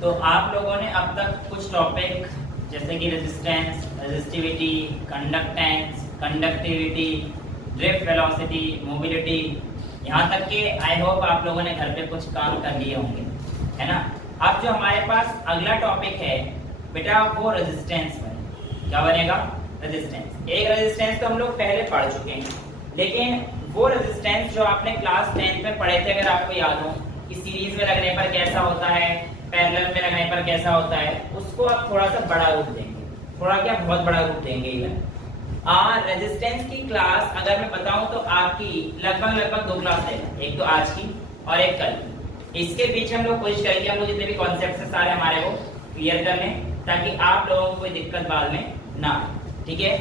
तो आप लोगों ने अब तक कुछ टॉपिक जैसे कि resistance, resistivity, conductance, conductivity, drift velocity, mobility, यहाँ तक कि आई होप आप लोगों ने घर पे कुछ काम कर लिए होंगे, है ना। अब जो हमारे पास अगला टॉपिक है बेटा वो रेजिस्टेंस बनेगा। क्या बनेगा? रेजिस्टेंस। एक रेजिस्टेंस तो हम लोग पहले पढ़ चुके हैं, लेकिन वो रेजिस्टेंस जो आपने क्लास 10 में पढ़े थे, अगर आपको याद हो कि सीरीज में लगने पर कैसा होता है, पैरेलल में लगने पर कैसा होता है, उसको आप थोड़ा सा बड़ा रूप देंगे। थोड़ा क्या, बहुत बड़ा रूप देंगे इधर। रेजिस्टेंस की क्लास अगर मैं बताऊं तो आपकी लगभग 2 क्लास है, एक तो आज की और एक कल की। इसके बीच हम लोग कोशिश करेंगे हम लोग जितने भी कॉन्सेप्ट है सारे हमारे को क्लियर कर लें, ताकि आप लोगों को कोई दिक्कत बाद में ना आए। ठीक है,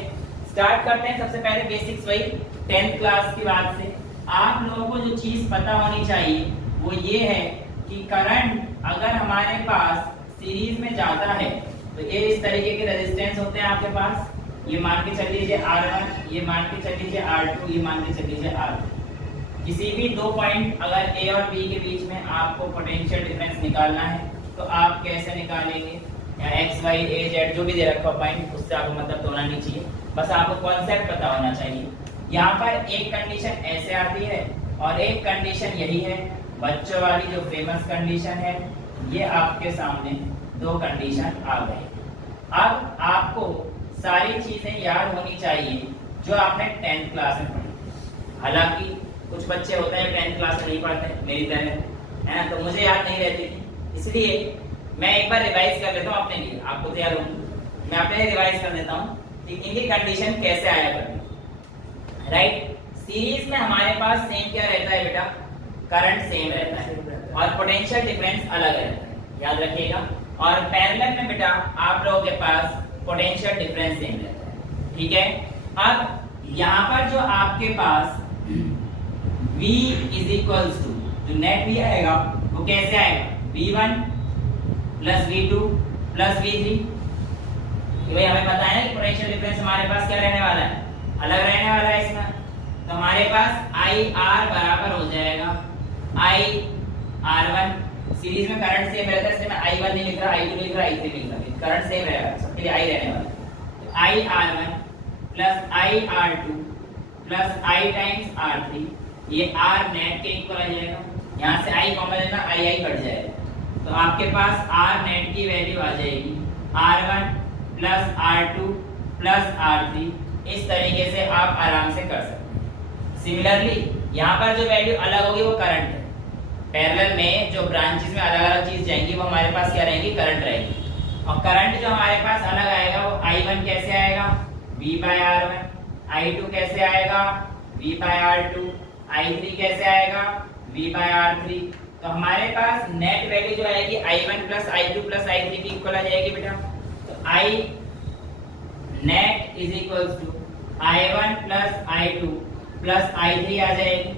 स्टार्ट करते हैं। सबसे पहले बेसिक्स वही 10th क्लास की बात से आप लोगों को जो चीज पता होनी चाहिए वो ये है कि करंट अगर हमारे पास सीरीज में जाता है तो ये इस तरीके के रेजिस्टेंस होते हैं आपके पास। ये मान के चल लीजिए R1, ये मान के चल लीजिए R2, ये मान के चल लीजिए R3। किसी भी 2 पॉइंट अगर A और B के बीच में आपको पोटेंशियल डिफरेंस निकालना है तो आप कैसे निकालेंगे, या X, Y, A, Z जो भी दे रखा पॉइंट, उससे आपको मतलब होना नहीं चाहिए, बस आपको कॉन्सेप्ट पता होना चाहिए। यहाँ पर एक कंडीशन ऐसे आती है और एक कंडीशन यही है, बच्चों वाली जो फेमस कंडीशन है। ये आपके सामने 2 कंडीशन आ गई। अब आपको सारी चीजें याद होनी चाहिए जो आपने 10th क्लास में पढ़ी। हालांकि कुछ बच्चे होते हैं 10th क्लास में नहीं पढ़ते मेरी तरह, है ना, तो मुझे याद नहीं रहती थी, इसलिए मैं एक बार रिवाइज कर लेता हूँ अपने लिए। आपको तो याद होंगे, मैं अपने लिए रिवाइज कर देता हूँ कि इनकी कंडीशन कैसे आया करती। राइट, सीरीज में हमारे पास सेम क्या रहता है बेटा, करंट सेम रहता है और पोटेंशियल डिफरेंस अलग रहता है, याद रखिएगा। और पैरेलल में बेटा आप लोगों के पास पोटेंशियल डिफरेंस सेम रहता है। ठीक है, अब यहाँ पर जो आपके पास V इज इक्वल्स टू जो नेट V आएगा वो कैसे आएगा, V1 plus V2 plus V3। भाई हमें पता है कि पोटेंशियल डिफरेंस हमारे पास क्या रहने वाला है, अलग रहने वाला है इसमें। तो हमारे पास IR बराबर हो जाएगा IR1। सीरीज में करंट सेम रहता है, इसलिए मैं I1 नहीं लिख रहा, I2 नहीं लिख रहा, I3 नहीं लिख रहा, करंट सेम रहेगा, सबके लिए I रहने वाला है। तो IR1 plus IR2 plus I times R3, ये R नेट के इक्वल आ जाएगा। यहाँ से I कॉमन लेना, I कट जाएगा, तो आपके पास R नेट की वैल्यू आ जाएगी R1 plus R2 plus R3। इस तरीके से आप आराम से कर सकते हैं। सिमिलरली यहाँ पर जो वैल्यू अलग होगी वो करंट है। पैरेलल में जो ब्रांचेस में अलग अलग चीज जाएंगी वो हमारे पास क्या रहेंगी, करंट रहेगी। और करंट जो हमारे पास अलग आएगा वो I1 कैसे आएगा, V/R1, I2 कैसे आएगा, V/R2, I3 कैसे आएगा, V/R3। तो हमारे पास नेट वैल्यू जो आएगी I1 plus I2 plus I3 की इक्वल आ जाएगी बेटा। तो I net is equals to I1 plus I2 plus I3 आ जाएगी।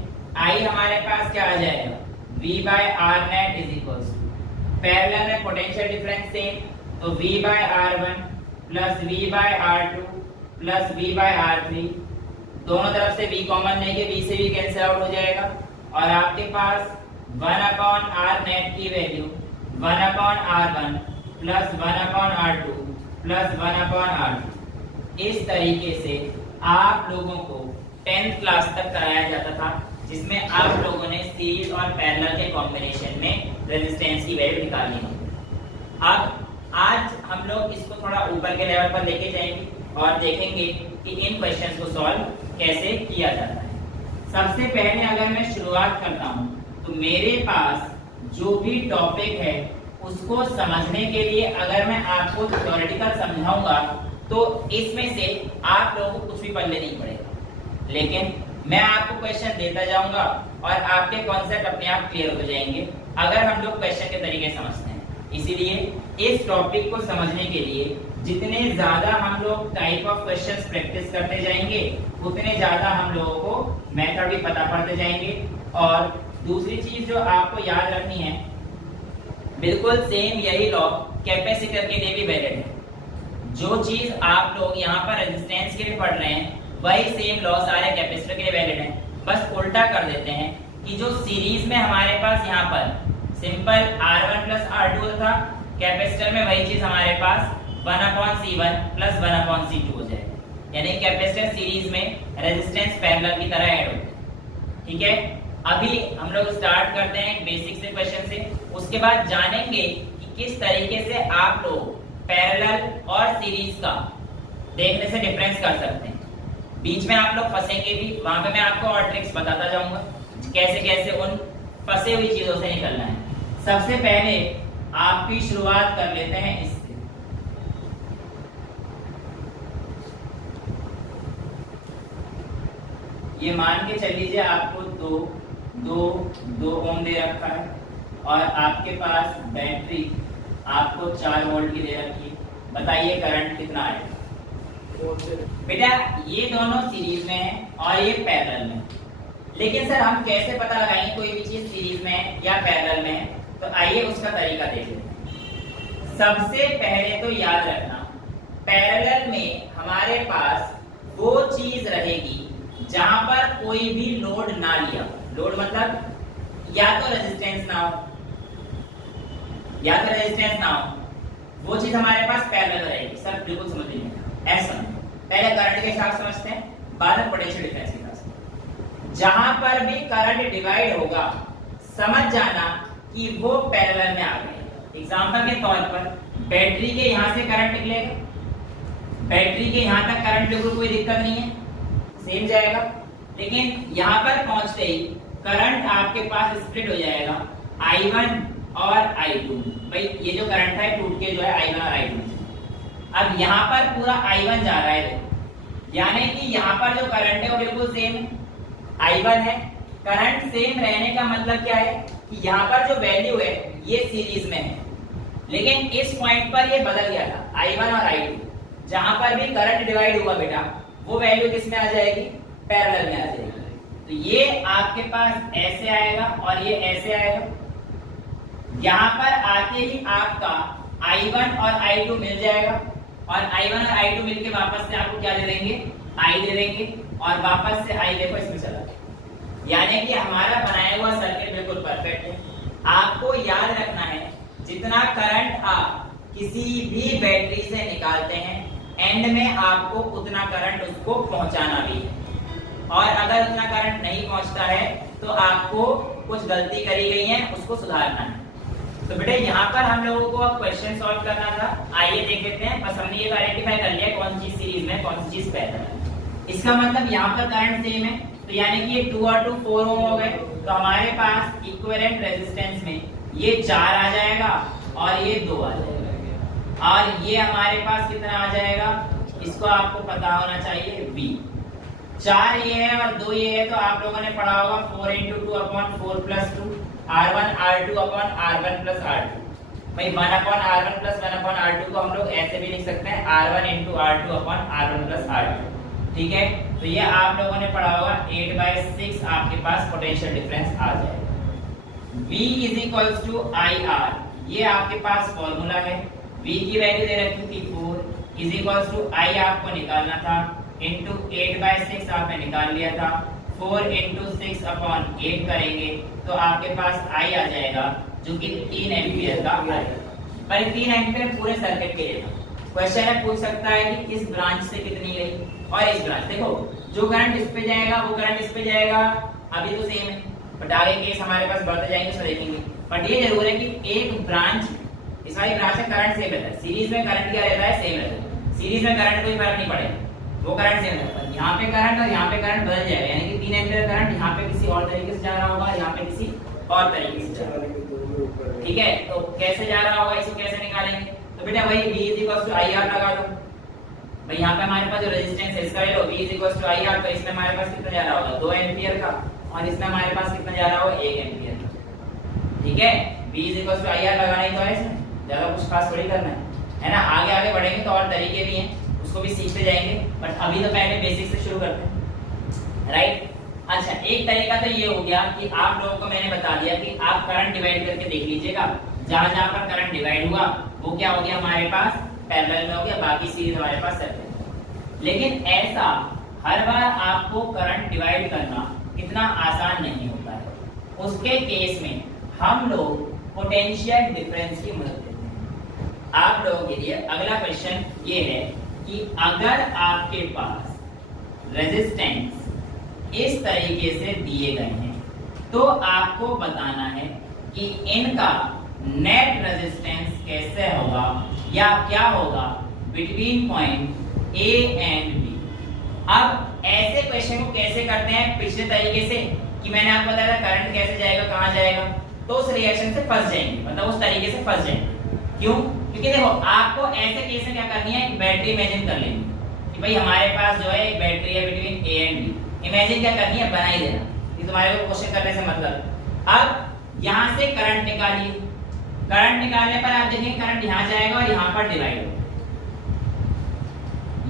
I हमारे पास क्या आ जाएगा, V/R net is equals to parallel में पोटेंशियल डिफरेंस सेम, तो V/R1 plus V/R2 plus V/R3, दोनों तरफ से V कॉमन लेके V से भी कैंसिल आउट हो जाएगा और आपके पास 1/R नेट की value 1/R1 plus 1/R2 plus 1/R3। इस तरीके से आप लोगों को 10th क्लास तक कराया जाता था, जिसमें आप लोगों ने सीरीज और पैरेलल के कॉम्बिनेशन में रेजिस्टेंस की वैल्यू निकालनी होगी। अब आज हम लोग इसको थोड़ा ऊपर के लेवल पर लेके जाएंगे और देखेंगे कि इन क्वेश्चंस को सॉल्व कैसे किया जाता है। सबसे पहले अगर मैं शुरुआत करता हूं तो मेरे पास जो भी टॉपिक है उसको समझने के लिए अगर मैं आपको थ्योरेटिकल समझाऊंगा तो इसमें से आप लोगों को कुछ भी पढ़ने नहीं पड़ेगा, लेकिन मैं आपको क्वेश्चन देता जाऊंगा और आपके कॉन्सेप्ट अपने आप क्लियर हो जाएंगे अगर हम लोग क्वेश्चन के तरीके समझते हैं। इसीलिए इस टॉपिक को समझने के लिए जितने ज्यादा हम लोग टाइप ऑफ क्वेश्चंस प्रैक्टिस करते जाएंगे उतने ज्यादा हम लोगों को मेथड भी पता पड़ते जाएंगे। और दूसरी चीज जो आपको याद रखनी है, बिल्कुल सेम यही लॉ कैपेसिटर के लिए भी वैलिड है। जो चीज आप लोग यहाँ पर रेजिस्टेंस के लिए पढ़ रहे हैं वही सेम लॉ सारे कैपेसिटर के लिए वैलिड है। बस उल्टा कर देते हैं कि जो सीरीज में हमारे पास यहाँ पर सिंपल R1 प्लस R2 था, कैपेसिटर में वही चीज हमारे पास 1/C1 प्लस 1/C2 हो जाएगा, यानी कैपेसिटर सीरीज में रेजिस्टेंस पैरेलल की तरह ऐड होता है। ठीक है, अभी हम लोग स्टार्ट करते हैं बेसिक से क्वेश्चन से, उसके बाद जानेंगे कि किस तरीके से आप लोग पैरेलल और सीरीज का देखने से डिफरेंस कर सकते हैं। बीच में आप लोग फंसेंगे भी, वहां पे मैं आपको और ट्रिक्स बताता जाऊंगा कैसे कैसे उन फंसे हुई चीजों से निकलना है। सबसे पहले आपकी शुरुआत कर लेते हैं इससे। ये मान के चल लीजिए आपको दो ओम दे रखा है और आपके पास बैटरी आपको 4 वोल्ट की दे रखी है। बताइए करंट कितना आएगा? बेटा ये दोनों सीरीज में है और ये पैरेलल में, लेकिन सर हम कैसे पता लगाएंगे कोई भी चीज सीरीज में है या पैरेलल में है? तो आइए उसका तरीका देख लेते हैं। सबसे पहले तो याद रखना, पैरेलल में हमारे पास वो चीज रहेगी जहां पर कोई भी लोड ना लिया। लोड मतलब या तो रेजिस्टेंस ना हो वो चीज हमारे पास पैरेलल रहेगी। सर बिल्कुल समझ लीजिए ऐसा। पहले करंट के हिसाब समझते हैं, बाद में पोटेंशियल डिफरेंस के हिसाब। जहां पर भी करंट डिवाइड होगा समझ जाना कि वो पैरेलल में आ गए। एग्जांपल के तौर पर बैटरी के यहां से करंट निकलेगा, बैटरी के यहां तक करंट बिल्कुल कोई दिक्कत नहीं है, सेम जाएगा। लेकिन यहां पर पहुंचते ही करंट आपके पास स्प्लिट हो जाएगा I1 और I2। भाई ये जो करंट है टूट के जो है I1 और I2। अब यहाँ पर पूरा I1 जा रहा है, यानी कि यहाँ पर जो करंट है वो बिल्कुल सेम है, I1 है। करंट सेम रहने का मतलब क्या है कि यहाँ पर जो वैल्यू है ये सीरीज में है, लेकिन इस पॉइंट पर ये बदल गया था I1 और I2। जहां पर भी करंट डिवाइड हुआ बेटा वो वैल्यू किस में आ जाएगी? पैरेलल में आ जाएगी। तो ये आपके पास ऐसे आएगा और ये ऐसे आएगा। यहाँ पर आते ही आपका I1 और I2 मिल जाएगा और I1 और I2 मिलके वापस से आपको क्या दे देंगे? I दे देंगे और वापस से I देखो इसमें चला गया। यानी कि हमारा बनाया हुआ सर्किट बिल्कुल परफेक्ट है। आपको याद रखना है जितना करंट आप किसी भी बैटरी से निकालते हैं एंड में आपको उतना करंट उसको पहुंचाना भी है, और अगर उतना करंट नहीं पहुंचता है तो आपको कुछ गलती करी गई है उसको सुधारना है। तो बेटे यहाँ पर हम लोगों को अब क्वेश्चन सॉल्व करना था। आइए देख लेते हैं। बस हमने ये तो आइडेंटिफाई कर लिया कौन सी सीरीज में कौन सी चीज पैरेलल है। इसका मतलब यहाँ पर करंट सेम है, तो यानी कि ये 2 और 2 4 ओम हो गए। तो हमारे पास इक्विवेलेंट रेजिस्टेंस में ये 4 आ जाएगा और ये 2 आ जाएगा, और ये हमारे पास कितना आ जाएगा? इसको आपको पता होना चाहिए V। 4 ये है और 2 ये है, तो आप लोगों ने पढ़ा होगा 4 × 2/4 + 2 R1 R2/R1 + R2। भाई 1/R1 + 1/R2 को हम लोग ऐसे भी लिख सकते हैं R1 × R2/R1 + R2। ठीक है, तो ये आप लोगों ने पढ़ा होगा 8/6 आपके पास पोटेंशियल डिफरेंस आ जाएगा। V = IR, ये आपके पास फॉर्मूला है। V की वैल्यू दे रखी थी 4 = I आपको निकालना था इंटू 8/6 आपने निकाल लिया था। 4 × 6/8 करेंगे तो आपके पास I आ जाएगा जो कि 3 एम्पीयर का आएगा। पर 3 एम्पीयर पूरे सर्किट के लिए क्वेश्चन है, पूछ सकता है कि इस ब्रांच से कितनी गई और इस ब्रांच। देखो जो करंट इस पे जाएगा वो करंट इस पे जाएगा, अभी तो सेम है, बट आगे केस हमारे पास बढ़ते जाएंगे तो देखेंगे। बट ये जरूर है कि एक ब्रांच, इस वाली ब्रांच में करंट सेम रहता है, सीरीज में करंट क्या रहता है? सेम रहता है। सीरीज में करंट कोई फर्क नहीं पड़ेगा, वो करंट सेम रहता है। यहाँ पे करंट और यहाँ पे करंट बदल जाएगा, यानी कि 3 एम्पीयर करंट यहाँ पे किसी और तरीके से जा रहा होगा, यहाँ पे किसी और तरीके से जा रहा होगा। ठीक है, तो कैसे जा रहा होगा इसको कैसे निकालेंगे? तो बेटा वही V = IR लगा दो। भाई यहाँ पे हमारे पास जो रेजिस्टेंस है इसका ले लो, V = IR, तो इसमें हमारे पास कितना जा रहा होगा? 2 एम्पीयर का, और इसमें हमारे पास कितना जा रहा होगा? 1 एम्पीयर का। ठीक है, V = IR लगाना ही तो है, इसमें ज्यादा कुछ खास थोड़ी करना है ना। आगे आगे बढ़ेंगे तो और तरीके भी हैं, उसको भी सीखते जाएंगे, बट अभी तो पहले बेसिक से शुरू करते हैं, राइट। अच्छा, एक तरीका तो ये हो गया कि आप लोगों को मैंने बता दिया कि आप करंट डिवाइड करके देख लीजिएगा। जहां जहां पर करंट डिवाइड हुआ वो क्या हो गया? हमारे पास पैरेलल में हो गया, बाकी सीरीज हमारे पास सर्किट। लेकिन ऐसा हर बार आपको करंट डिवाइड करना इतना आसान नहीं होता है। उसके केस में हम लोग पोटेंशियल डिफरेंस की मदद लेते हैं। के लिए अगला क्वेश्चन ये है कि अगर आपके पास रेजिस्टेंस इस तरीके से दिए गए हैं तो आपको बताना है कि इनका नेट रेजिस्टेंस कैसे होगा या क्या होगा between point A and B. अब ऐसे क्वेश्चन को कैसे करते हैं पिछले तरीके से कि मैंने आपको बताया था करंट कैसे जाएगा, कहां जाएगा, तो उस रिएक्शन से फंस जाएंगे, मतलब उस तरीके से फंस जाएंगे। क्यों? क्योंकि देखो आपको ऐसे केस में क्या करनी है, एक बैटरी इमेजिन कर लेनी कि भाई हमारे पास जो है एक बैटरी है between A and B. Imagine क्या करनी है, बना ही देना, ये तुम्हारे को क्वेश्चन करने से मतलब। अब यहां से करंट निकालिए, करंट निकालने पर आप देखेंगे करंट यहां जाएगा और यहां पर डिवाइड होगा,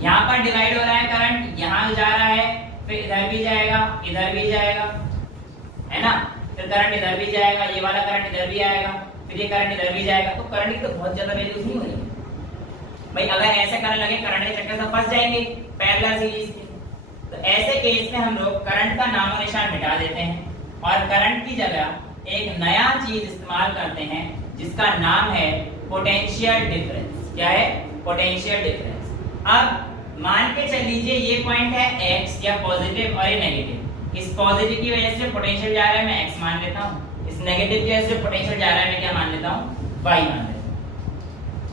यहां पर डिवाइड हो रहा है करंट, यहां जा रहा है, फिर इधर भी जाएगा, इधर भी जाएगा, है ना, फिर करंट इधर भी जाएगा, ये वाला करंट इधर भी आएगा, फिर ये करंट इधर भी जाएगा। तो करंट की तो बहुत ज्यादा वैल्यूज नहीं होगी भाई, अगर ऐसे करंट लगे करंट के चक्कर से फंस जाएंगे पैरेलल सीरीज के। तो ऐसे केस में हम लोग करंट का नामो निशान मिटा देते हैं और करंट की जगह एक नया चीज इस्तेमाल करते हैं जिसका नाम है पोटेंशियल डिफरेंस। क्या है? Potential difference. अब मान के चल लीजिए ये पॉइंट है x या पॉजिटिव और ये नेगेटिव। इस पॉजिटिव की वजह से पोटेंशियल जा रहा है, मैं x मान लेता हूं। इस नेगेटिव की वजह से पोटेंशियल जा रहा है, मैं क्या मान लेता हूं, y मान लेता हूं।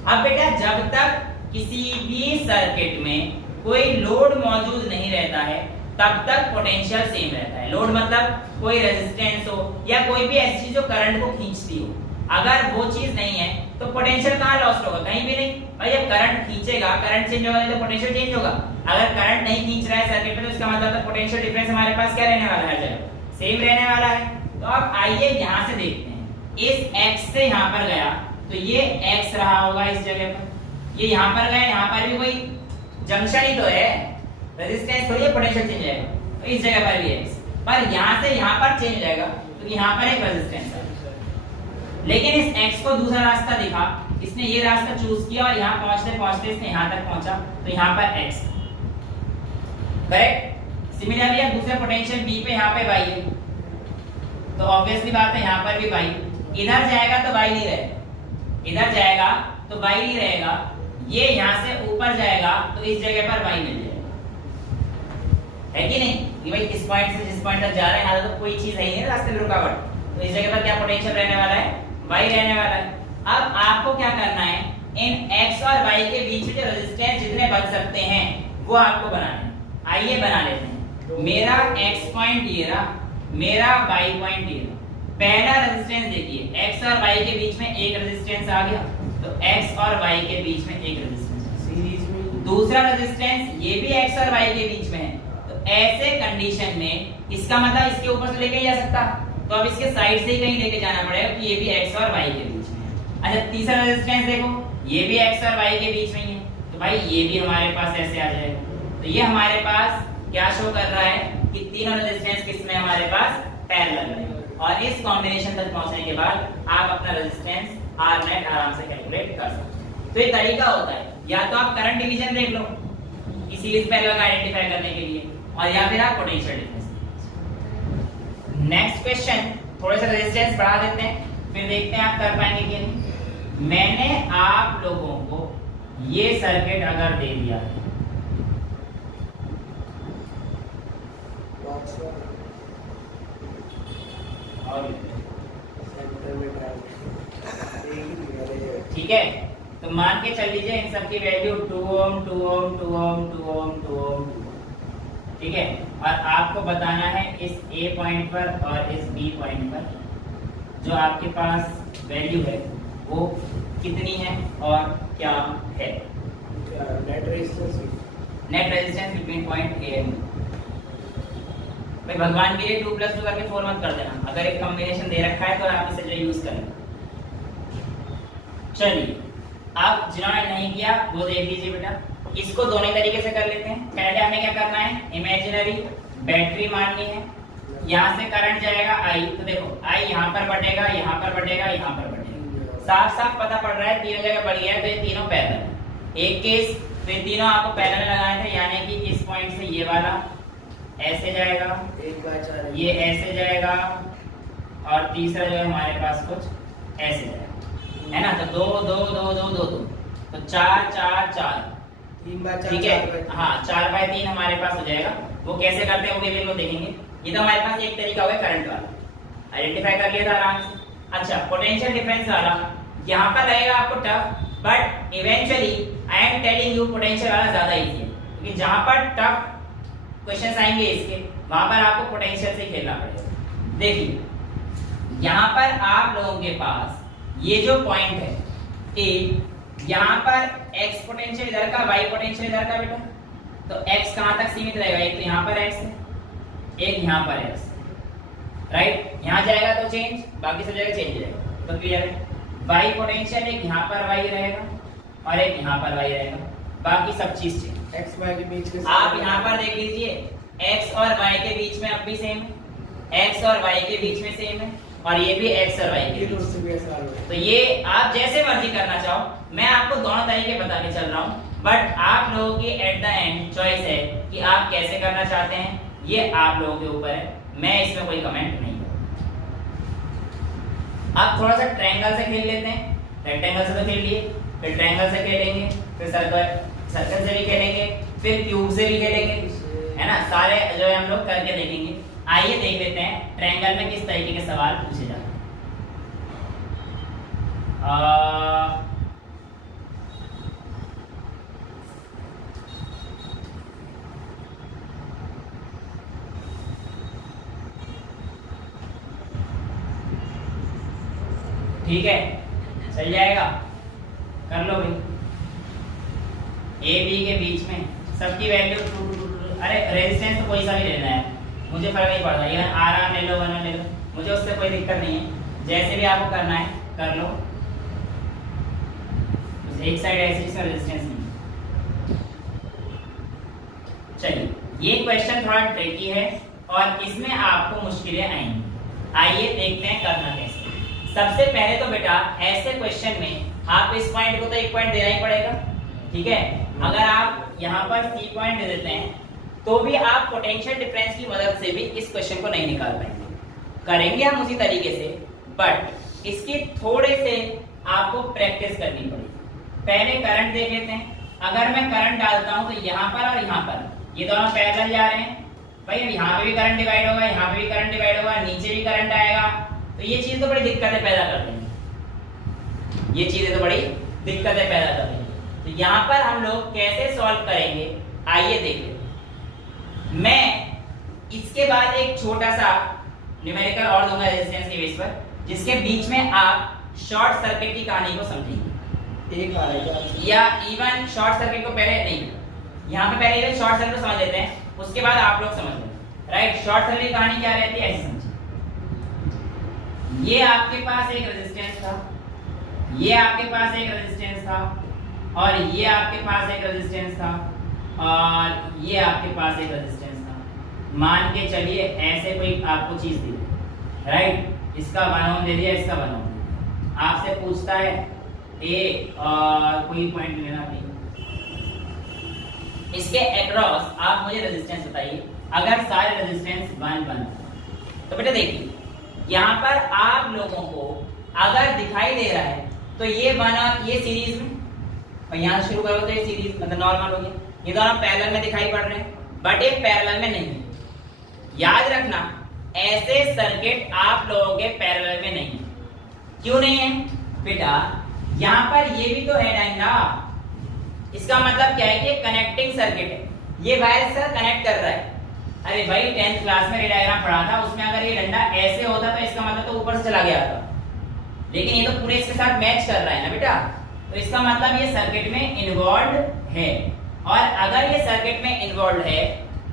अब बेटा जब तक किसी भी सर्किट में कोई लोड मौजूद नहीं रहता है तब तक पोटेंशियल सेम रहता है। लोड मतलब कोई रेजिस्टेंस हो या कोई भी ऐसी चीज जो करंट को खींचती हो, अगर वो चीज नहीं है तो पोटेंशियल कहां लॉस्ट होगा, कहीं भी नहीं भाई। जब करंट खींचेगा, करंट चेंज होगा तो पोटेंशियल चेंज होगा। अगर करंट नहीं खींच रहा है सर्किट में तो इसका मतलब है पोटेंशियल डिफरेंस हमारे पास क्या रहने वाला है, जब सेम रहने वाला है। तो अब आइए यहां से देखते हैं, इस x से यहां पर गया तो ये x रहा होगा इस जगह पर, ये यहां पर गया, यहां पर भी कोई जंक्शन ही तो है, रेजिस्टेंस थोड़ी है, पोटेंशियल चेंज जाएगा। तो इस जगह पर भी x, पर यहां से यहां पर चेंज जाएगा तो यहां पर एक रेजिस्टेंस है। लेकिन इस x को दूसरा रास्ता दिखा, इसने ये रास्ता चूज किया और यहां पहुंचते पहुंचते इसने यहां तक पहुंचा तो यहां पर x, करेक्ट। सिमिलरली अब दूसरे पोटेंशियल b पे यहां पे y है तो ऑब्वियसली बात है यहां पर भी y, इधर जाएगा तो y नहीं रहेगा, इधर जाएगा तो y नहीं रहेगा, ये यहां से ऊपर जाएगा तो इस जगह पर y मिल जाएगा, है कि नहीं कि भाई इस पॉइंट से जिस पॉइंट तक जा रहे हैं यहां तो कोई चीज है ही नहीं रास्ते में रुकावट, तो इस जगह पर क्या पोटेंशियल रहने वाला है, y रहने वाला है। अब आपको क्या करना है, इन x और y के बीच में जो रेजिस्टेंस जितने बन सकते हैं वो आपको बनाना है। आइए बना लेते हैं। मेरा x पॉइंट ये रहा, मेरा y पॉइंट ये रहा। पहला रेजिस्टेंस देखिए x और y के बीच में एक रेजिस्टेंस आ गया तो x और y के बीच में एक रेजिस्टेंस सीरीज में। दूसरा रेजिस्टेंस ये भी x और y के बीच में है तो ऐसे कंडीशन में इसका मतलब इसके ऊपर से लेके जा सकता, तो अब इसके साइड से ही कहीं लेके जाना पड़ेगा कि ये भी x और y के बीच में है। अच्छा तीसरा रेजिस्टेंस देखो, ये भी x और y के बीच में ही है तो भाई ये भी हमारे पास ऐसे आ जाएगा। तो ये हमारे पास क्या शो कर रहा है कि तीनों रेजिस्टेंस किसमें हमारे पास पैरेलल है। और इस कॉम्बिनेशन तक पहुंचने के बाद आप अपना रेजिस्टेंस R नेट आराम से कैलकुलेट कर सकते हैं। तो ये तरीका होता है, या तो आप करंट डिवीजन देख लो इस सीरीज पैरेलल का आइडेंटिफाई करने के लिए, और या फिर आप पोटेंशियल डिफरेंस। नेक्स्ट क्वेश्चन, थोड़ा सा रेजिस्टेंस बढ़ा देते हैं फिर देखते हैं आप कर पाएंगे कि नहीं। मैंने आप लोगों को ये सर्किट अगर दे दिया और ठीक है, तो मान के चल लीजिए इन सब की वैल्यू 2 ओम 2 ओम 2 ओम 2 ओम 2 ओम, ठीक है। और आपको बताना है इस A पॉइंट पर और इस B पॉइंट पर जो आपके पास वैल्यू है वो कितनी है और क्या है। Net resistance between point A and B। भाई भगवान के लिए 2 + 2 करके 4 मत कर देना, अगर एक कॉम्बिनेशन दे रखा है तो आप इसे जो यूज करें। चलिए आप जिन्होंने नहीं किया वो देख लीजिए बेटा, इसको दोनों तरीके से कर लेते हैं। पहले हमें क्या करना है, इमेजिनरी बैटरी माननी है, यहाँ से करंट जाएगा I, तो देखो I यहाँ पर बटेगा, यहाँ पर बटेगा, यहाँ पर बटेगा, साफ साफ पता पड़ रहा है तीनों जगह बढ़ गया है तो ये तीनों पैरेलल है। एक केस तो ये तीनों आपको पैरेलल लगाए थे, यानी कि इस पॉइंट से ये वाला ऐसे जाएगा, ये ऐसे जाएगा और तीसरा जो है हमारे पास कुछ ऐसे जाएगा, है ना। तो 2 2 2 2 2 2 तो 4 4 4 3 बाय 4 ठीक है। हाँ 4/3 हमारे पास हो जाएगा। वो कैसे करते हैं वो भी हम लोग देखेंगे। ये तो हमारे पास एक तरीका हुआ करंट वाला, आइडेंटिफाई कर लिया था आराम से। अच्छा पोटेंशियल डिफरेंस वाला यहाँ पर रहेगा आपको tough, but eventually I am telling you potential वाला ज्यादा इजी है, क्योंकि जहां पर टफ क्वेश्चंस आएंगे इसके वहां पर आपको पोटेंशियल से खेलना पड़ेगा। देखिए यहाँ पर आप लोगों के पास ये जो पॉइंट है ए, यहाँ पर x पोटेंशियल इधर का, y पोटेंशियल इधर का बेटा, तो x कहां तक सीमित रहेगा? एक तो यहाँ पर x है, एक यहाँ पर x, राइट। यहाँ जाएगा तो चेंज, बाकी सब जगह चेंज रहेगा, तो क्लियर है। y पोटेंशियल एक यहाँ पर y रहेगा और एक यहाँ पर y रहेगा, बाकी सब चीज चेंज। x y के बीच के आप यहाँ पर देख लीजिए x और y के बीच में अब भी सेम है, x और y के बीच में सेम है, और ये भी x और y के बीच में। तो ये आप जैसे मर्जी करना चाहो, मैं आपको दोनों तरीके बता के चल रहा हूँ, बट आप लोगों की एट द एंड चॉइस है कि आप कैसे करना चाहते हैं, ये आप लोगों के ऊपर है, मैं इसमें कोई कमेंट नहीं करूँ। अब थोड़ा सा ट्रायंगल से खेल लेते हैं। रेक्टेंगल से तो खेल लिए, फिर ट्रायंगल से खेलेंगे, फिर सर्कल से भी खेलेंगे, फिर क्यूब से भी खेलेंगे, है ना। सारे जो है हम लोग करके देखेंगे। आइए देख लेते हैं ट्रायंगल में किस तरीके के सवाल पूछे जाते हैं। ठीक है, चल जाएगा, कर लो भाई। ए बी के बीच में सबकी वैल्यू, अरे रेजिस्टेंस तो कोई सा भी लेना है, मुझे फर्क नहीं पड़ता, ये R ले लो, 1 ले लो, मुझे उससे कोई दिक्कत नहीं है, जैसे भी आपको करना है कर लो। एक साइड ऐसे इसका रेजिस्टेंस नहीं। चलिए ये क्वेश्चन थोड़ा ट्रिकी है और इसमें आपको मुश्किलें आएंगी। आइए देखते हैं करना कैसे। सबसे पहले तो बेटा ऐसे क्वेश्चन में आप इस पॉइंट को तो एक पॉइंट देना ही पड़ेगा, ठीक है। अगर आप यहाँ पर सी पॉइंट दे देते हैं तो भी आप पोटेंशियल डिफरेंस की मदद से भी इस क्वेश्चन को नहीं निकाल पाएंगे। करेंगे हम उसी तरीके से, बट इसकी थोड़े से आपको प्रैक्टिस करनी पड़ेगी। पहले करंट देख लेते हैं। अगर मैं करंट डालता हूं तो यहाँ पर और यहाँ पर ये दोनों पैरेलल जा रहे हैं, भाई यहाँ पे भी करंट डिवाइड होगा, यहाँ पे भी करंट डिवाइड होगा, नीचे भी करंट आएगा, तो ये चीज तो बड़ी दिक्कतें पैदा कर देंगी, ये चीजें तो बड़ी दिक्कतें पैदा कर देंगी। तो यहाँ पर हम लोग कैसे सॉल्व करेंगे आइए देख लेते हैं। मैं इसके बाद एक छोटा सा न्यूमेरिकल और दूंगा रेजिस्टेंस के बेस पर, जिसके बीच में आप शॉर्ट सर्किट की कहानी को समझेंगे। एक आ रहा है या इवन शॉर्ट सर्किट को पहले नहीं, यहाँ पे पहले इवन शॉर्ट सर्किट को समझ लेते हैं, उसके बाद आप लोग समझ लेंगे, राइट। शॉर्ट सर्किट की कहानी क्या रहती है ऐसे समझिए। ये आपके पास एक रेजिस्टेंस था, ये आपके पास एक रेजिस्टेंस था, और ये आपके पास एक रेजिस्टेंस था, और ये आपके पास एक रेजिस्टेंस था। मान के चलिए ऐसे कोई आपको चीज दी, राइट। इसका 1 ओम दे दिया, इसका 1 ओम, आपसे पूछता है ए और कोई पॉइंट लेना नहीं, इसके अक्रॉस आप मुझे रेजिस्टेंस बताइए। अगर सारे रेजिस्टेंस 1 1 तो बेटा देखिए यहाँ पर आप लोगों को अगर दिखाई दे रहा है तो ये 1 और ये सीरीज में, और यहाँ शुरू करो तो ये सीरीज मतलब नॉर्मल हो गया, ये दोनों पैरेलल में दिखाई पड़ रहे हैं, बट ये पैरेलल में नहीं है। याद रखना ऐसे सर्किट आप लोगों के पैरेलल में नहीं है। क्यों नहीं है बेटा? यहाँ पर ये भी तो है डंडा, इसका मतलब क्या है कि कनेक्टिंग सर्किट है, ये वायर से कनेक्ट कर रहा है। अरे भाई 10th क्लास में डायग्राम पढ़ा था, उसमें अगर ये डंडा ऐसे होता तो इसका मतलब तो ऊपर से चला गया था, लेकिन ये तो पूरे इसके साथ मैच कर रहा है ना बेटा, तो इसका मतलब ये सर्किट में इन्वॉल्व है। और अगर ये सर्किट में इन्वॉल्व है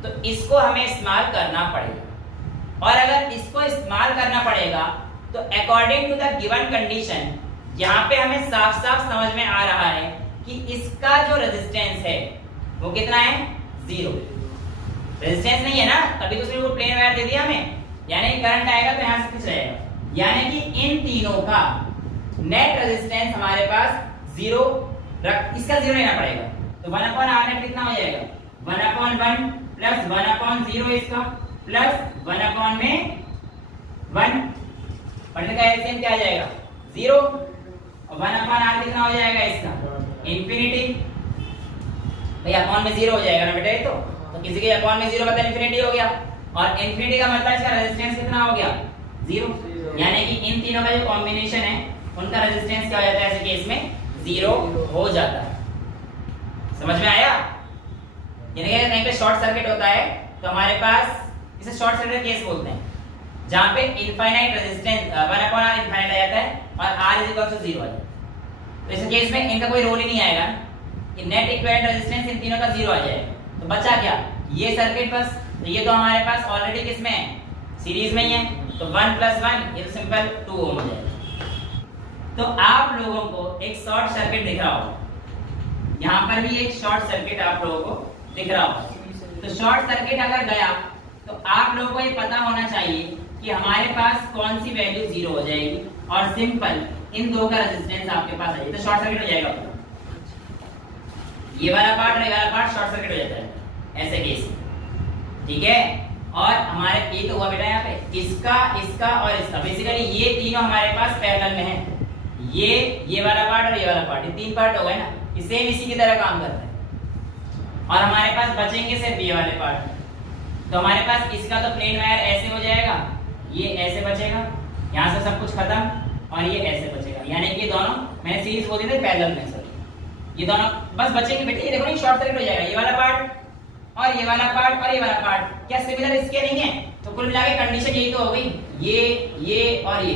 तो इसको हमें इस्तेमाल करना पड़ेगा, और अगर इसको इस्तेमाल करना पड़ेगा तो according to the given condition यहाँ पे हमें साफ साफ समझ में आ रहा है कि इसका जो रेजिस्टेंस है वो कितना है? 0। रेजिस्टेंस नहीं है ना, तभी तो सिर्फ प्लेन वायर दे दिया हमें, यानी करंट आएगा तो यहाँ से कुछ रहेगा, यानी कि इन तीनों का नेट रेजिस्टेंस हमारे पास 0 इसका 0 लेना पड़ेगा। तो 1/R नेट कितना हो जाएगा? 1/1 प्लस 1/0 इसका प्लस 1/1 का एलसीएम क्या आ जाएगा? 0, और 1/R कितना हो जाएगा इसका? इंफिनिटी, भाई अपॉन में 0 हो जाएगा ना बेटा ये तो किसी के अपॉन में 0 मतलब इंफिनिटी हो गया, और इंफिनिटी का मतलब इसका रेजिस्टेंस कितना हो गया 0, यानी कि इन तीनों का जो कॉम्बिनेशन है उनका रेजिस्टेंस क्या हो जाता है ऐसे केस में 0 हो जाता है। समझ में आया? यानी कि कहीं पे शॉर्ट सर्किट होता है तो हमारे पास इसे शॉर्ट सर्किट केस बोलते हैं, जहां पे इनफाइनाइट रेजिस्टेंस 1/r इनफाइनाइट आ जाता है और r 0 आ जाता है। तो इस केस में इनका कोई रोल ही नहीं आएगा कि नेट इक्विवेलेंट रेजिस्टेंस इन तीनों का 0 आ जाएगा। तो बचा क्या ये सर्किट बस। तो ये तो हमारे पास ऑलरेडी किसमें है सीरीज में ही है, तो 1 + 1 ये तो सिंपल 2 ओम हो जाएगा। तो आप लोगों को एक शॉर्ट सर्किट दिख रहा होगा, यहाँ पर भी एक शॉर्ट सर्किट आप लोगों को दिख रहा होगा। तो शॉर्ट सर्किट अगर गया तो आप लोगों को ये पता होना चाहिए कि हमारे पास कौन सी वैल्यू 0 हो जाएगी और सिंपल इन दो का रेजिस्टेंस आपके पास है, तो शॉर्ट सर्किट हो जाएगा। ये वाला पार्ट और ये वाला पार्ट शॉर्ट सर्किट हो जाता है ऐसे केस में, ठीक है। और हमारे ये तो हुआ बेटा यहाँ पे इसका इसका और इसका, बेसिकली ये तीनों हमारे पास पैरेलल में है, ये वाला पार्ट और ये वाला पार्ट, ये 3 पार्ट हो गए ना, ये सेम इसी की तरह काम करता है। और हमारे पास बचेंगे सिर्फ ये वाले पार्ट, तो हमारे पास इसका तो प्लेन वायर ऐसे हो जाएगा, ये ऐसे बचेगा, यहाँ से सब कुछ खत्म और ये ऐसे बचेगा, यानी कि दोनों मैंने सीरीज बोली थी पैरेलल में, सर ये दोनों बस बचेंगे बेटे। ये देखो नहीं शॉर्ट सर्किट हो जाएगा, ये वाला पार्ट और ये वाला पार्ट और ये वाला पार्ट, क्या सिमिलर स्केलिंग है? तो कुल मिला के कंडीशन यही तो हो गई, ये और ये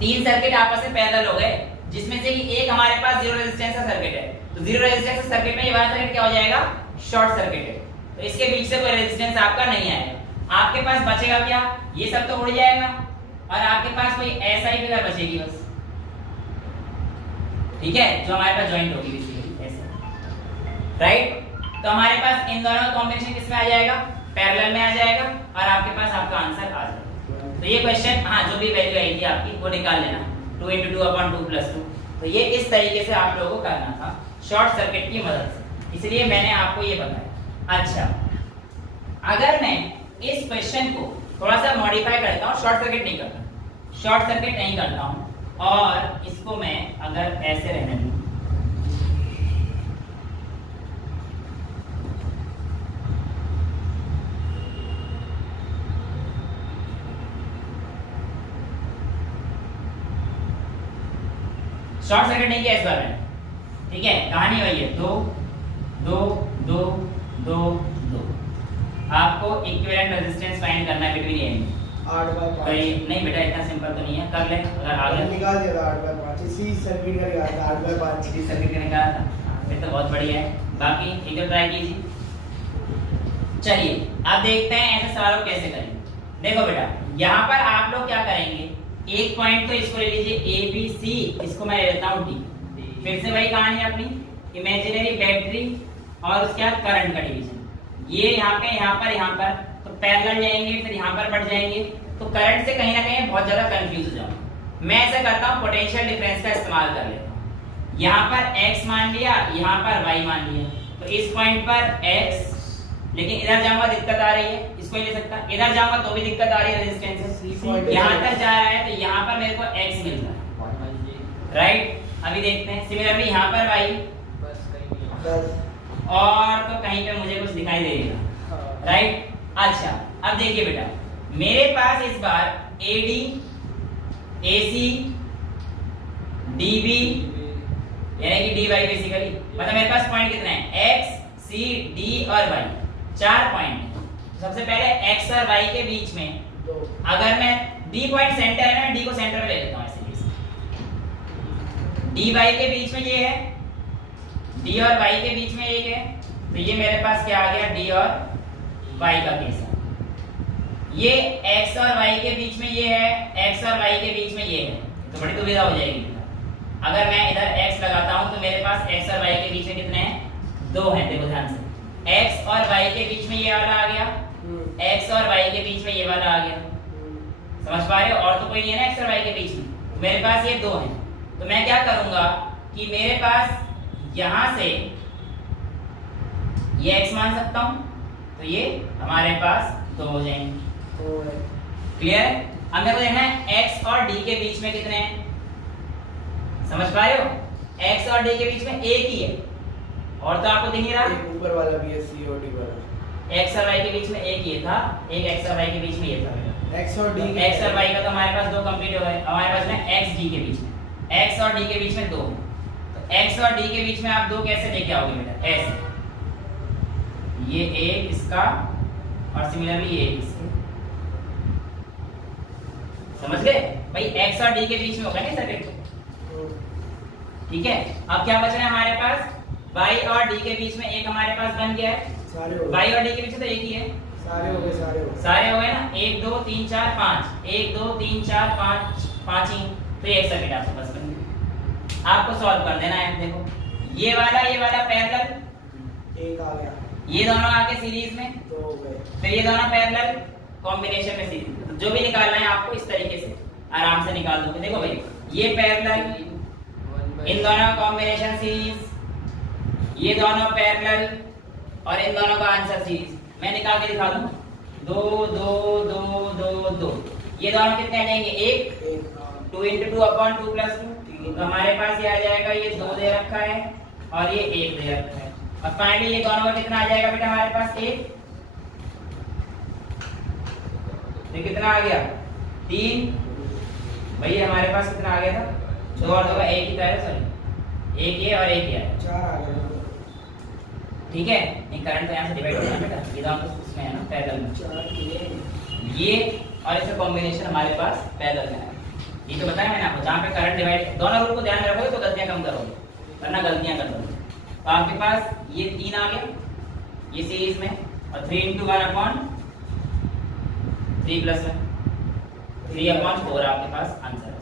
3 सर्किट आपस में पैरेलल हो गए, जिसमें से कि एक हमारे पास 0 रेजिस्टेंस का सर्किट है। तो 0 रेजिस्टेंस का सर्किट में ये वाला सर्किट क्या हो जाएगा शॉर्ट सर्किट है, तो इसके बीच से कोई रेजिस्टेंस आपका नहीं आएगा। आपके पास बचेगा क्या, ये सब तो उड़ जाएगा और आपके पास कोई ऐसा ही फिगर बचेगी बस, ठीक है, जो हमारे पास ज्वाइंट होगी बेसिकली ऐसे, राइट। तो हमारे पास इन दोनों का कॉम्बिनेशन किसमें आ जाएगा पैरेलल में आ जाएगा और आपके पास आपका आंसर आ जाएगा। तो ये क्वेश्चन हाँ जो भी वैल्यू आई थी आपकी वो निकाल लेना, 2 × 2/2 + 2। तो ये इस तरीके से आप लोगों को करना था शॉर्ट सर्किट की मदद से, इसलिए मैंने आपको ये बताया। अच्छा, अगर मैं इस क्वेश्चन को थोड़ा सा मॉडिफाई करता हूँ, शॉर्ट सर्किट नहीं करता, शॉर्ट सर्किट नहीं करता हूँ और इसको मैं अगर ऐसे रहने दूं, शॉर्ट सर्किट नहीं किया इस बार में, ठीक है, कहानी वही है 2 2 2 2 2। आपको इक्विवेलेंट रेजिस्टेंस फाइंड करना है बिटवीन ए 8/5 नहीं बेटा इतना सिंपल तो नहीं है, कर ले अगर आ गया निकाल दिया था 8/5 इसी सर्किट का निकाला था 8/5 इसी सर्किट का निकाला था, फिर तो बहुत बढ़िया है। बाकी एक बार ट्राई कीजिए। चलिए अब देखते हैं ऐसे सवाल को कैसे करेंगे। देखो बेटा यहाँ पर आप लोग क्या करेंगे, एक पॉइंट तो इसको ले लीजिए ए बी सी, इसको मैं ले लेता हूँ डी। फिर से वही कहानी है अपनी, इमेजिनरी बैटरी और उसके बाद करंट का डिवीजन, ये यहाँ पर तो पैरेलल जाएंगे, फिर यहाँ पर बढ़ जाएंगे, तो करंट से कहीं ना कहीं बहुत ज्यादा कंफ्यूज हो जाऊंगा। मैं ऐसा करता हूँ पोटेंशियल डिफरेंस का इस्तेमाल कर लेता हूँ, यहाँ पर x मान लिया, यहाँ पर y मान लिया, तो इस पॉइंट पर x, लेकिन इधर जाऊंगा दिक्कत आ रही है, इसको नहीं ले सकता, इधर जाऊंगा तो भी दिक्कत आ रही है, रेजिस्टेंस यहाँ तक जा रहा है तो यहाँ पर मेरे को x मिल रहा है, राइट। अभी देखते हैं सिमिलरली यहाँ पर y, और तो कहीं पे मुझे कुछ दिखाई दे देगा, राइट। अच्छा अब देखिए बेटा मेरे पास इस बार AD AC DB यानी कि DY बेसिकली, मतलब मेरे पास पॉइंट कितने हैं X C D और Y, 4 पॉइंट। सबसे पहले X और Y के बीच में अगर मैं D पॉइंट सेंटर है ना, D को सेंटर में ले लेता हूँ ऐसे, DY के बीच में ये है, D और Y के बीच में एक है, तो ये मेरे पास क्या आ गया D और Y का केस है। ये X और Y के बीच में ये है, X और Y के बीच में ये है, तो बड़ी दुविधा हो जाएगी। अगर मैं इधर X लगाता हूं तो मेरे पास X और Y के बीच में कितने हैं 2 हैं, देखो ध्यान से, X और Y के बीच में ये वाला आ गया, X और Y के बीच में ये वाला आ गया, समझ पा रहे हो, और तो कोई नहीं है ना X और Y के बीच में, तो मेरे पास ये 2 हैं। तो मैं क्या करूंगा कि मेरे पास यहां से ये X मान सकता हूं, तो ये हमारे पास 2 हो जाएंगे, क्लियर। अब मेरे को देखना है X और D के बीच में कितने हैं, समझ पा रहे हो, x और d के बीच में एक ही है, और तो आपको दिख नहीं रहा, एक ऊपर वाला भी है सी और डी वाला। x और y के बीच में एक ये था, एक x और y के बीच में ये था। x और d x और y का तो हमारे पास दो कंप्लीट हो गए, हमारे पास में x d के बीच में, x और d के बीच में दो, तो x और d के बीच में आप दो कैसे लेके आओगे बेटा? ऐसे, ये एक इसका और सिमिलरली ये इसके, समझ गए भाई? x और d के बीच में होगा नहीं सर्किट, ठीक है। अब क्या बच रहा है हमारे पास? y और d के बीच में एक हमारे पास बन गया है, सारे हो गए, y और d के बीच में तो एक ही है, सारे हो गए, सारे हो गए, सारे हो गए ना, 1 2 3 4 5, 1 2 3 4 5, 5 ही, तो ये एक सर्किट आपके पास बन गया। आपको सॉल्व कर देना है। देखो ये वाला पैरेलल, एक आ गया, ये दोनों आके सीरीज में, दो हो गए, फिर ये दोनों पैरेलल कॉम्बिनेशन में सीरीज, तो जो भी निकालना है आपको इस तरीके से आराम से निकाल दोगे। देखो भाई ये पैरेलल, इन दोनों कॉम्बिनेशन सीरीज, ये दोनों पैरेलल और इन दोनों का आंसर सीरीज। मैं निकाल के दिखा दूं, 2 2 2 2 2, ये दोनों कितने आ जाएंगे? 1 2 × 2 / 2 + 2, तो हमारे पास ये आ जाएगा, ये 2 दे रखा है और ये 1 दे रखा है, और फाइनली ये दोनों का कितना आ जाएगा बेटा हमारे पास? 1, ये कितना आ गया? 3, भैया हमारे पास कितना आ गया था? 2 और 2 का 1 ही था, सॉरी 1 ये और 1 ये, 4 आ गए, ठीक है। नहीं करंट तो यहाँ से डिवाइड होगा बेटा, ये दोनों तो उसमें है ना पैरेलल में, 4 किए, ये और इसका कॉम्बिनेशन हमारे पास पैरेलल में है। ये तो बताया मैंने आपको, जहाँ पे करंट डिवाइड, दोनों रूल को ध्यान में रखोगे तो गलतियां कम करोगे, वरना गलतियां कर दोगे। तो आपके पास ये 3 आ गया ये सीरीज में, और 3 × 1/3 + 1 3/4 आपके पास आंसर है।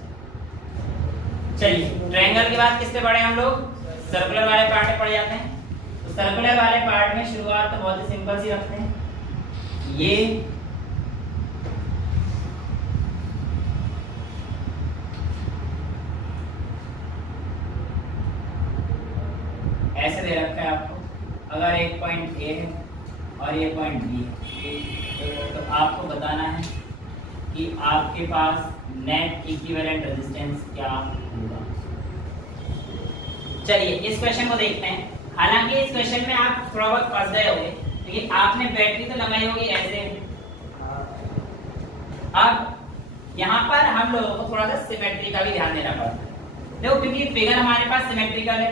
चलिए ट्रायंगल के बाद किस पे पढ़े हम लोग? सर्कुलर वाले पार्ट पे पढ़ जाते हैं। तो सर्कुलर वाले पार्ट में शुरुआत तो बहुत ही सिंपल सी रखते हैं, ये ऐसे दे रखा है आपको, अगर एक पॉइंट ए है और ये पॉइंट बी है, तो आपको बताना है कि आपके पास नेट इक्विवेलेंट रेजिस्टेंस क्या होगा। चलिए इस क्वेश्चन को देखते हैं। हालांकि इस क्वेश्चन में आप थोड़ा बहुत फंस गए होंगे, लेकिन आपने बैटरी तो लगाई होगी ऐसे। अब यहाँ पर हम लोगों को थोड़ा सा सिमेट्री का भी ध्यान देना पड़ता है। देखो क्योंकि फिगर हमारे पास सिमेट्रिकल है,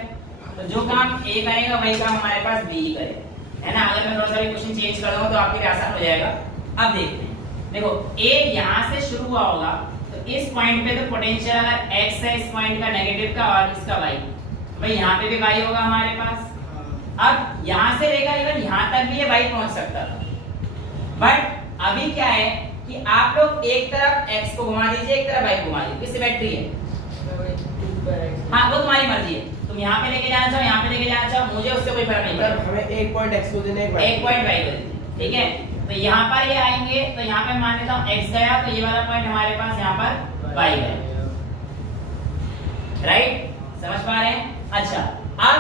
तो जो काम ए करेगा वही काम हमारे पास बी करेगा, है ना। अगर मैं थोड़ा सा भी क्वेश्चन चेंज कर दूंगा तो आपके लिए आसान हो जाएगा। अब देखते हैं, देखो ए यहाँ से शुरू हुआ होगा, तो इस पॉइंट पे तो पोटेंशियल अगर x है इस पॉइंट का नेगेटिव का और इसका y, तो भाई यहाँ पे भी y होगा हमारे पास। अब यहाँ से लेकर इवन यहाँ तक भी ये y पहुंच सकता था, बट अभी क्या है कि आप लोग एक तरफ x को घुमा दीजिए, एक तरफ y को घुमा दीजिए, सिमेट्री है। हाँ वो तुम्हारी मर्जी है, तुम यहाँ पे लेके जाना चाहो, यहाँ पे लेके जाना चाहो, मुझे उससे कोई फर्क नहीं पड़ता। हमें एक पॉइंट x को देना है, एक पॉइंट y को देना, ठीक है। तो यहाँ पर ये आएंगे, तो यहाँ पे मान लेता हूँ x गया, तो ये वाला पॉइंट हमारे पास यहाँ पर y गया, राइट? समझ पा रहे हैं? अच्छा अब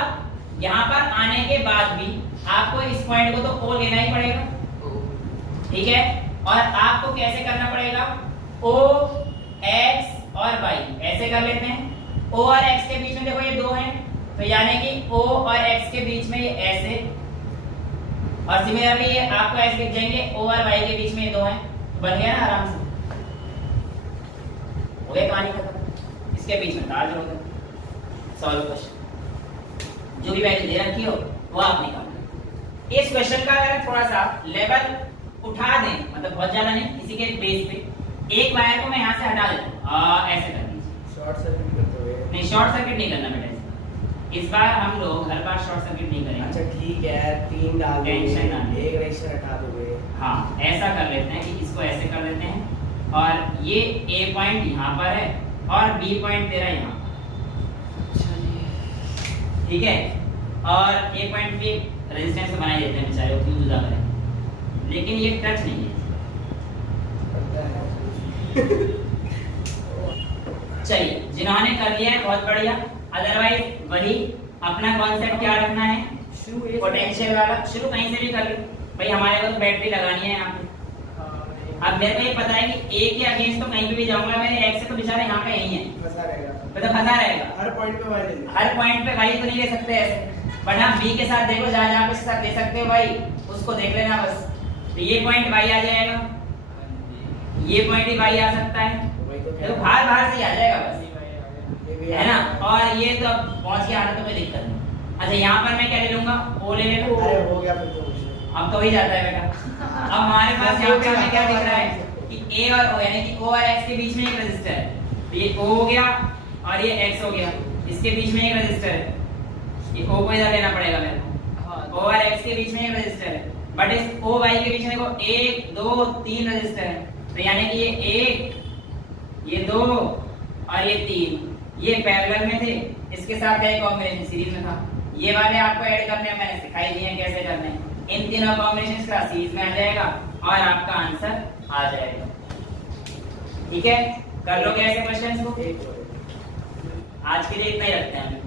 यहाँ पर आने के बाद भी आपको इस पॉइंट को तो O लेना ही पड़ेगा, ठीक है। और आपको कैसे करना पड़ेगा? O x और y ऐसे कर लेते हैं। O और x के बीच में देखो ये 2 हैं, तो यानी कि O और x के बीच में ये ऐसे, और सिमिलरली ये आपको ऐसे दिख जाएंगे O और y के बीच में ये 2 हैं, बन गया ना आराम से, हो गया कहानी खत्म। इसके बीच में तार जोड़ दो, सॉल्व क्वेश्चन, जो भी वैल्यू दे रखी हो वो आप निकालो। इस क्वेश्चन का अगर थोड़ा सा लेवल उठा दें, मतलब बहुत ज्यादा नहीं, इसी के बेस पे एक वायर को मैं यहाँ से हटा देता हूँ, ऐसे कर दीजिए। शॉर्ट सर्किट करते हुए नहीं शॉर्ट सर्किट नहीं करना बेटा, इस बार हम लोग हर बार शॉर्ट सर्किट नहीं करेंगे। अच्छा ठीक है, 3 डाल दोगे, टेंशन ना ले। एक रजिस्टर हटा दोगे। हाँ ऐसा कर लेते हैं कि इसको ऐसे कर लेते हैं, और ये A पॉइंट यहाँ पर है और B पॉइंट तेरा यहाँ, ठीक है। और A पॉइंट पे रेजिस्टेंस बना ही देते हैं बेचारे, वो क्यों जुदा करें, लेकिन ये टच नहीं है। चलिए जिन्होंने कर लिया है बहुत बढ़िया, अदरवाइज वही अपना कॉन्सेप्ट क्या रखना है, पोटेंशियल वाला। शुरू कहीं से भी कर लो भाई, हमारे को तो बैटरी लगानी है यहाँ पे, अब मेरे को ये पता है कि ए के अगेंस्ट तो कहीं पे भी जाऊंगा मैं, एक्स से तो बेचारा यहाँ पे यही है, फंसा रहेगा, मतलब फंसा रहेगा। हर पॉइंट पे वाई ले लेंगे। हर पॉइंट पे भाई तो नहीं ले सकते ऐसे, बट हम बी के साथ देखो जहाँ जहाँ पे साथ दे सकते हो भाई उसको देख लेना बस। तो ये पॉइंट भाई आ जाएगा, ये पॉइंट भी भाई आ सकता है, वही तो देखो बाहर बाहर से ही आ जाएगा बस, ये भी है ना। और ये तो अब पहुंच गया तो कोई दिक्कत नहीं। अच्छा यहाँ पर मैं क्या ले लूंगा, ओ ले लेना, अरे हो गया फिर तो कुछ। अब तो वही जाता है बेटा। अब हमारे पास यहाँ पे हमें क्या दिख रहा है कि ए और ओ यानी कि ओ और एक्स के बीच में एक रजिस्टर है, तो ये ओ हो गया और ये एक्स हो गया, इसके बीच में एक रजिस्टर है, ये ओ को इधर लेना पड़ेगा मेरे को, ओ और एक्स के बीच में एक रजिस्टर है, बट इस ओ वाई के बीच में देखो 1 2 3 रजिस्टर है, तो यानी कि ये 1 ये 2 और ये 3 ये पैरेलल में थे, इसके साथ क्या कॉम्बिनेशन सीरीज में था। ये वाले आपको ऐड करने हैं, मैंने सिखाई दिए हैं कैसे करने हैं। इन तीनों कॉम्बिनेशंस का सीरीज में आ जाएगा और आपका आंसर आ जाएगा। ठीक है, कर लोगे ऐसे क्वेश्चंस को? एक आज के लिए इतना ही रखते हैं।